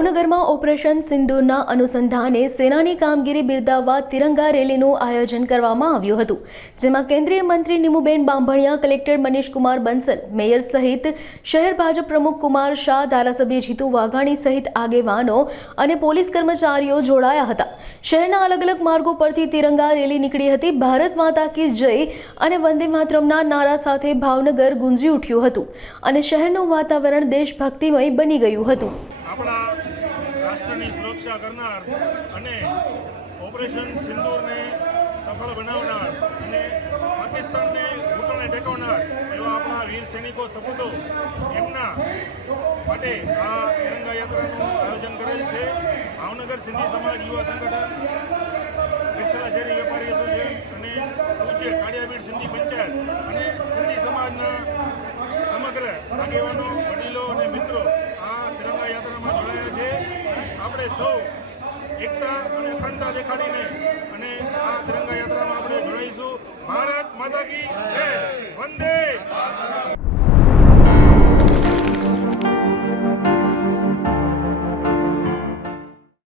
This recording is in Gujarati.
ભાવનગરમાં ઓપરેશન સિંદૂરના અનુસંધાને સેનાની કામગીરી બિરદાવવા તિરંગા રેલીનું આયોજન કરવામાં આવ્યું હતું, જેમાં કેન્દ્રીય મંત્રી નિમુબેન બાંભણિયા, કલેક્ટર મનીષકુમાર બંસલ, મેયર સહિત શહેર ભાજપ પ્રમુખ કુમાર શાહ, ધારાસભ્ય જીતુ વાઘાણી સહિત આગેવાનો અને પોલીસ કર્મચારીઓ જોડાયા હતા. શહેરના અલગ અલગ માર્ગો પરથી તિરંગા રેલી નીકળી હતી. ભારત માતા કી જય અને વંદે માતરમના નારા સાથે ભાવનગર ગુંજી ઉઠ્યું હતું અને શહેરનું વાતાવરણ દેશભક્તિમય બની ગયું હતું. આપણા રાષ્ટ્રની સુરક્ષા કરનાર અને ઓપરેશન સિંદૂરને સફળ બનાવનાર અને પાકિસ્તાનને ઘૂંટણે ટેકવનાર એવા આપણા વીર સૈનિકો સપૂતો એમના માટે આ તિરંગા યાત્રાનું આયોજન કરેલ છે. ભાવનગર સિંધી સમાજ યુવા સંગઠન વિશ્વા શેરી વેપારી એસોસિએશન અને પૂજ્ય કાળિયાબીડ સિંધી પંચાયત અને સિંધી સમાજના સમગ્ર આગેવાનો આપણે સૌ એકતા અને અખંડતા દેખાડીને અને આ તિરંગા યાત્રામાં આપણે જોડાઈશું. ભારત માતા કી વંદે